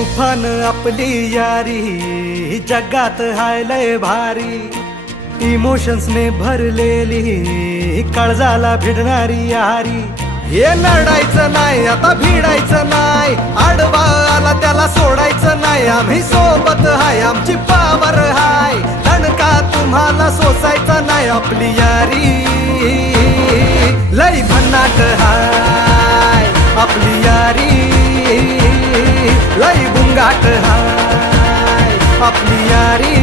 तुफान आपली यारी जगात हाय लय भारी, इमोशन्स ने भरलेली काळजाला भिडणारी यारी। हे लढायचं नाही आता भिडायचं नाही, आडवा आला त्याला सोडायचं नाही, आम्ही सोबत हाय आमची पावर हाय, दणका तुम्हाला सोसायचा नाही, आपली यारी लय भन्नाट हाय, आपली यारी लय बुंगाट हाय, आपली यारी